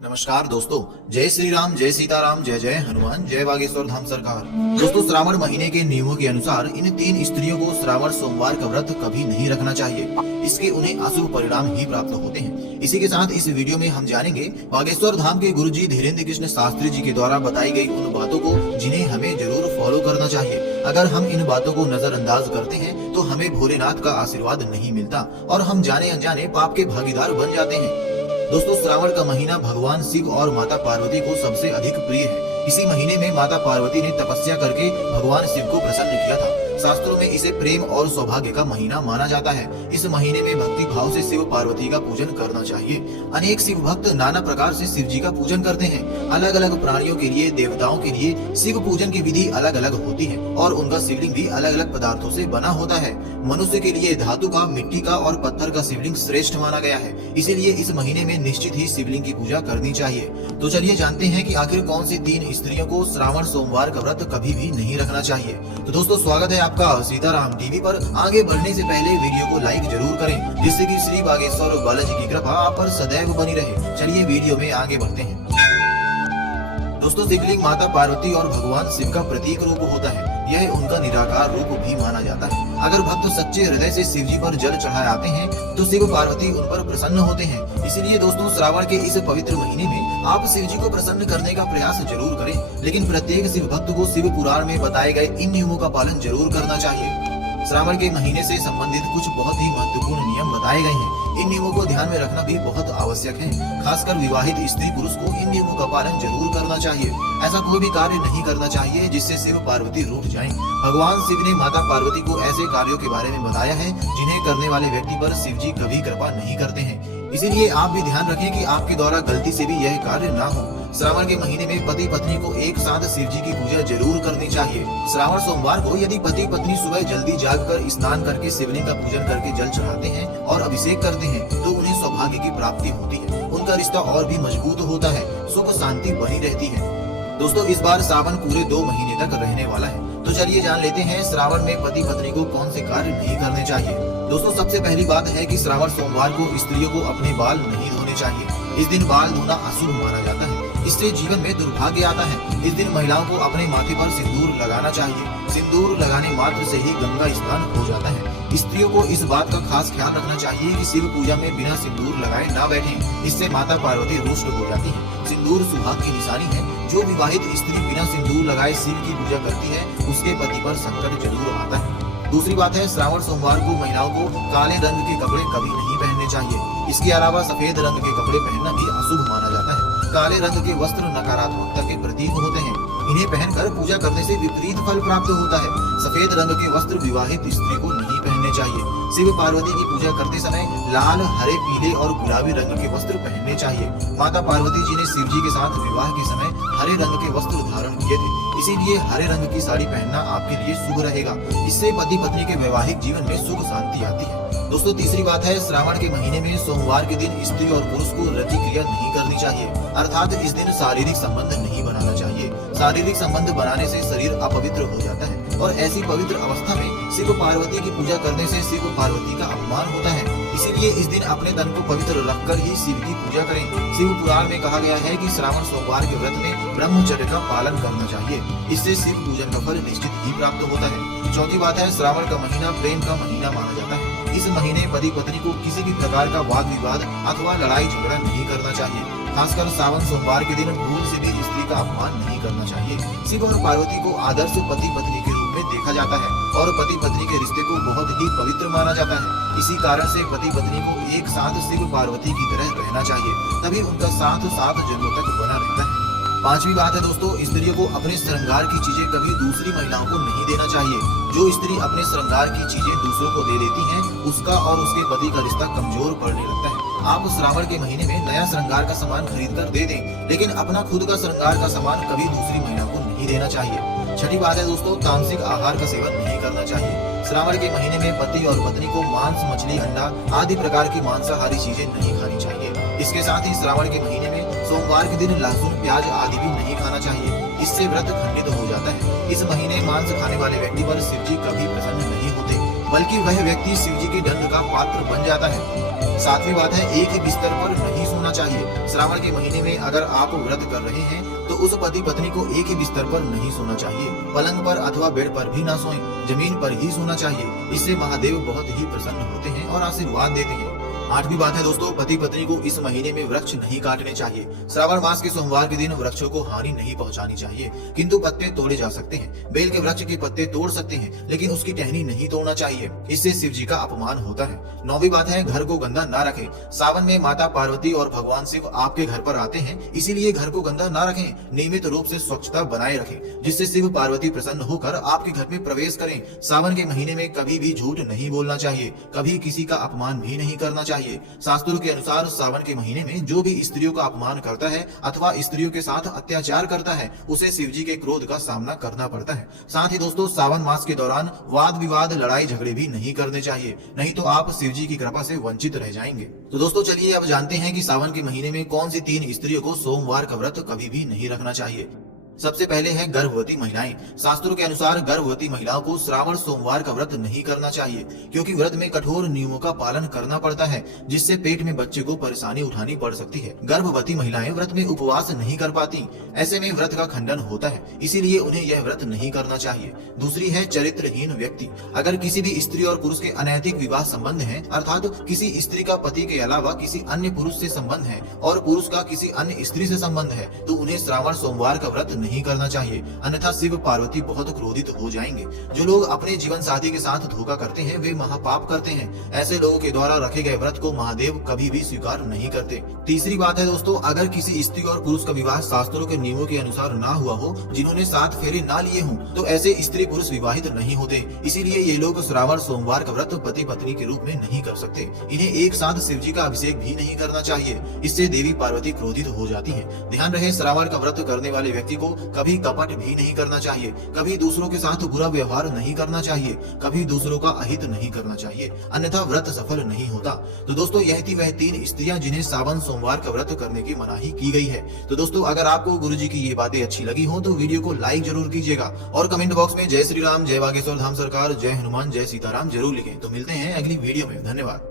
नमस्कार दोस्तों, जय श्री राम, जय सीताराम, जय जय हनुमान, जय बागेश्वर धाम सरकार। दोस्तों, श्रावण महीने के नियमों के अनुसार इन 3 स्त्रियों को श्रावण सोमवार का व्रत कभी नहीं रखना चाहिए। इसके उन्हें अशुभ परिणाम ही प्राप्त होते हैं। इसी के साथ इस वीडियो में हम जानेंगे बागेश्वर धाम के गुरुजी धीरेन्द्र कृष्ण शास्त्री जी के द्वारा बताई गई उन बातों को जिन्हें हमें जरूर फॉलो करना चाहिए। अगर हम इन बातों को नजरअंदाज करते हैं तो हमें भोलेनाथ का आशीर्वाद नहीं मिलता और हम जाने अनजाने पाप के भागीदार बन जाते हैं। दोस्तों, श्रावण का महीना भगवान शिव और माता पार्वती को सबसे अधिक प्रिय है। इसी महीने में माता पार्वती ने तपस्या करके भगवान शिव को प्रसन्न किया था। शास्त्रों में इसे प्रेम और सौभाग्य का महीना माना जाता है। इस महीने में भक्ति भाव से शिव पार्वती का पूजन करना चाहिए। अनेक शिव भक्त नाना प्रकार से शिव जी का पूजन करते हैं। अलग अलग प्राणियों के लिए, देवताओं के लिए शिव पूजन की विधि अलग अलग होती है और उनका शिवलिंग भी अलग अलग पदार्थों से बना होता है। मनुष्य के लिए धातु का, मिट्टी का और पत्थर का शिवलिंग श्रेष्ठ माना गया है। इसीलिए इस महीने में निश्चित ही शिवलिंग की पूजा करनी चाहिए। तो चलिए जानते हैं कि आखिर कौन सी 3 स्त्रियों को श्रावण सोमवार का व्रत कभी भी नहीं रखना चाहिए। तो दोस्तों, स्वागत है आपका सीताराम टीवी पर। आगे बढ़ने से पहले वीडियो को लाइक जरूर करें, जिससे कि श्री बागेश्वर बालाजी की कृपा आप पर सदैव बनी रहे। चलिए वीडियो में आगे बढ़ते हैं। दोस्तों, शिवलिंग माता पार्वती और भगवान शिव का प्रतीक रूप होता है। यह उनका निराकार रूप भी माना जाता है। अगर भक्त सच्चे हृदय से शिव जी पर जल चढ़ाए आते हैं तो शिव पार्वती उन पर प्रसन्न होते हैं। इसीलिए दोस्तों, श्रावण के इस पवित्र महीने में आप शिव जी को प्रसन्न करने का प्रयास जरूर करें। लेकिन प्रत्येक शिव भक्त को शिव पुराण में बताए गए इन नियमों का पालन जरूर करना चाहिए। श्रावण के महीने से संबंधित कुछ बहुत ही महत्वपूर्ण नियम बताए गए हैं। इन नियमों को ध्यान में रखना भी बहुत आवश्यक है। खासकर विवाहित स्त्री पुरुष को इन नियमों का पालन जरूर करना चाहिए। ऐसा कोई भी कार्य नहीं करना चाहिए जिससे शिव पार्वती रूठ जाएं। भगवान शिव ने माता पार्वती को ऐसे कार्यों के बारे में बताया है जिन्हें करने वाले व्यक्ति पर शिव जी कभी कृपा नहीं करते हैं। इसीलिए आप भी ध्यान रखें कि आपके द्वारा गलती से भी यह कार्य ना हो। श्रावण के महीने में पति पत्नी को एक साथ शिव जी की पूजा जरूर करनी चाहिए। श्रावण सोमवार को यदि पति पत्नी सुबह जल्दी जागकर स्नान करके शिवलिंग का पूजन करके जल चढ़ाते हैं और अभिषेक करते हैं तो उन्हें सौभाग्य की प्राप्ति होती है। उनका रिश्ता और भी मजबूत होता है, सुख शांति बनी रहती है। दोस्तों, इस बार सावन पूरे 2 महीने तक रहने वाला है। तो चलिए जान लेते हैं श्रावण में पति पत्नी को कौन से कार्य नहीं करने चाहिए। दोस्तों, सबसे पहली बात है कि श्रावण सोमवार को स्त्रियों को अपने बाल नहीं धोने चाहिए। इस दिन बाल धोना अशुभ माना जाता है। इससे जीवन में दुर्भाग्य आता है। इस दिन महिलाओं को अपने माथे पर सिंदूर लगाना चाहिए। सिंदूर लगाने मात्र से ही गंगा स्नान हो जाता है। स्त्रियों को इस बात का खास ख्याल रखना चाहिए कि शिव पूजा में बिना सिंदूर लगाए ना बैठें। इससे माता पार्वती रुष्ट हो जाती है। सिंदूर सुहाग की निशानी है। जो विवाहित स्त्री बिना सिंदूर लगाए शिव की पूजा करती है उसके पति पर संकट जरूर आता है। दूसरी बात है, श्रावण सोमवार को महिलाओं को काले रंग के कपड़े कभी नहीं पहनने चाहिए। इसके अलावा सफेद रंग के कपड़े पहनना भी अशुभ माना जाता है। काले रंग के वस्त्र नकारात्मकता के प्रतीक होते हैं। इन्हें पहनकर पूजा करने से विपरीत फल प्राप्त होता है। सफेद रंग के वस्त्र विवाहित स्त्री को नहीं पहनने चाहिए। शिव पार्वती की पूजा करते समय लाल, हरे, पीले और गुलाबी रंग के वस्त्र पहनने चाहिए। माता पार्वती जी ने शिव जी के साथ विवाह के समय हरे रंग के वस्त्र धारण किए थे। इसीलिए हरे रंग की साड़ी पहनना आपके लिए शुभ रहेगा। इससे पति पत्नी के वैवाहिक जीवन में सुख शांति आती है। दोस्तों, तीसरी बात है, श्रावण के महीने में सोमवार के दिन स्त्री और पुरुष को रति क्रिया नहीं करनी चाहिए। अर्थात इस दिन शारीरिक संबंध नहीं बनाना चाहिए। शारीरिक संबंध बनाने से शरीर अपवित्र हो जाता है और ऐसी पवित्र अवस्था में शिव पार्वती की पूजा करने से शिव पार्वती का अपमान होता है। इसीलिए इस दिन अपने तन को पवित्र रखकर ही शिव की पूजा करें। शिव पुराण में कहा गया है कि श्रावण सोमवार के व्रत में ब्रह्मचर्य का पालन करना चाहिए। इससे शिव पूजन का फल निश्चित ही प्राप्त होता है। चौथी बात है, श्रावण का महीना प्रेम का महीना माना जाता है। इस महीने पति पत्नी को किसी भी प्रकार का वाद विवाद अथवा लड़ाई झगड़ा नहीं करना चाहिए। खासकर सावन सोमवार के दिन भूल से भी स्त्री का अपमान नहीं करना चाहिए। शिव और पार्वती को आदर्श पति पत्नी के रूप में देखा जाता है और पति पत्नी के रिश्ते को बहुत ही पवित्र माना जाता है। इसी कारण से पति पत्नी को एक साथ शिव पार्वती की तरह रहना चाहिए, तभी उनका साथ 7 जन्मों तक बना रहता है। पांचवी बात है दोस्तों, स्त्रियों को अपने श्रृंगार की चीजें कभी दूसरी महिलाओं को नहीं देना चाहिए। जो स्त्री अपने श्रृंगार की चीजें दूसरों को दे देती है उसका और उसके पति का रिश्ता कमजोर पड़ने लगता है। आप श्रावण के महीने में नया श्रृंगार का सामान खरीद कर दे दें, लेकिन अपना खुद का श्रृंगार का सामान कभी दूसरी महिला को नहीं देना चाहिए। छठी बात है दोस्तों, तामसिक आहार का सेवन नहीं करना चाहिए। श्रावण के महीने में पति और पत्नी को मांस, मछली, अंडा आदि प्रकार की मांसाहारी चीजें नहीं खानी चाहिए। इसके साथ ही श्रावण के महीने में सोमवार के दिन लहसुन, प्याज आदि भी नहीं खाना चाहिए। इससे व्रत खंडित हो जाता है। इस महीने मांस खाने वाले व्यक्ति पर शिव जी कभी प्रसन्न नहीं होते, बल्कि वह व्यक्ति शिव जी के दंड का पात्र बन जाता है। सातवीं बात है, एक ही बिस्तर पर नहीं सोना चाहिए। श्रावण के महीने में अगर आप व्रत कर रहे हैं तो उस पति पत्नी को एक ही बिस्तर पर नहीं सोना चाहिए। पलंग पर अथवा बेड पर भी ना सोएं, जमीन पर ही सोना चाहिए। इससे महादेव बहुत ही प्रसन्न होते हैं और आशीर्वाद देते हैं। आठवीं बात है दोस्तों, पति पत्नी को इस महीने में वृक्ष नहीं काटने चाहिए। श्रावण मास के सोमवार के दिन वृक्षों को हानि नहीं पहुंचानी चाहिए, किंतु पत्ते तोड़े जा सकते हैं। बेल के वृक्ष के पत्ते तोड़ सकते हैं, लेकिन उसकी टहनी नहीं तोड़ना चाहिए, इससे शिव जी का अपमान होता है। नौवीं बात है, घर को गंदा ना रखें। सावन में माता पार्वती और भगवान शिव आपके घर पर आते हैं, इसीलिए घर को गंदा ना रखें। नियमित रूप से स्वच्छता बनाए रखें, जिससे शिव पार्वती प्रसन्न होकर आपके घर में प्रवेश करें। सावन के महीने में कभी भी झूठ नहीं बोलना चाहिए, कभी किसी का अपमान भी नहीं करना चाहिए। शास्त्रों के अनुसार सावन के महीने में जो भी स्त्रियों का अपमान करता है अथवा स्त्रियों के साथ अत्याचार करता है, उसे शिव जी के क्रोध का सामना करना पड़ता है। साथ ही दोस्तों, सावन मास के दौरान वाद विवाद, लड़ाई झगड़े भी नहीं करने चाहिए, नहीं तो आप शिव जी की कृपा से वंचित रह जाएंगे। तो दोस्तों चलिए अब जानते हैं कि सावन के महीने में कौन सी 3 स्त्रियों को सोमवार का व्रत कभी भी नहीं रखना चाहिए। सबसे पहले है गर्भवती महिलाएं। शास्त्रों के अनुसार गर्भवती महिलाओं को श्रावण सोमवार का व्रत नहीं करना चाहिए, क्योंकि व्रत में कठोर नियमों का पालन करना पड़ता है, जिससे पेट में बच्चे को परेशानी उठानी पड़ सकती है। गर्भवती महिलाएं व्रत में उपवास नहीं कर पाती, ऐसे में व्रत का खंडन होता है, इसीलिए उन्हें यह व्रत नहीं करना चाहिए। दूसरी है चरित्रहीन व्यक्ति। अगर किसी भी स्त्री और पुरुष के अनैतिक विवाह संबंध है, अर्थात किसी स्त्री का पति के अलावा किसी अन्य पुरुष से संबंध है और पुरुष का किसी अन्य स्त्री से संबंध है, तो उन्हें श्रावण सोमवार का व्रत नहीं करना चाहिए, अन्यथा शिव पार्वती बहुत क्रोधित हो जाएंगे। जो लोग अपने जीवन साथी के साथ धोखा करते हैं वे महापाप करते हैं। ऐसे लोगों के द्वारा रखे गए व्रत को महादेव कभी भी स्वीकार नहीं करते। तीसरी बात है दोस्तों, अगर किसी स्त्री और पुरुष का विवाह शास्त्रों के नियमों के अनुसार ना हुआ हो, जिन्होंने 7 फेरे ना लिए हों, तो ऐसे स्त्री पुरुष विवाहित नहीं होते। इसीलिए ये लोग श्रावण सोमवार का व्रत पति पत्नी के रूप में नहीं कर सकते। इन्हें एक साथ शिव जी का अभिषेक भी नहीं करना चाहिए, इससे देवी पार्वती क्रोधित हो जाती है। ध्यान रहे, श्रावण का व्रत करने वाले व्यक्ति को कभी कपट भी नहीं करना चाहिए, कभी दूसरों के साथ बुरा व्यवहार नहीं करना चाहिए, कभी दूसरों का अहित नहीं करना चाहिए, अन्यथा व्रत सफल नहीं होता। तो दोस्तों यह थी वह 3 स्त्रियां जिन्हें सावन सोमवार का व्रत करने की मनाही की गई है। तो दोस्तों अगर आपको गुरुजी की ये बातें अच्छी लगी हो तो वीडियो को लाइक जरूर कीजिएगा और कमेंट बॉक्स में जय श्री राम, जय बागेश्वर धाम सरकार, जय हनुमान, जय सीताराम जरूर लिखें। तो मिलते हैं अगली वीडियो में। धन्यवाद।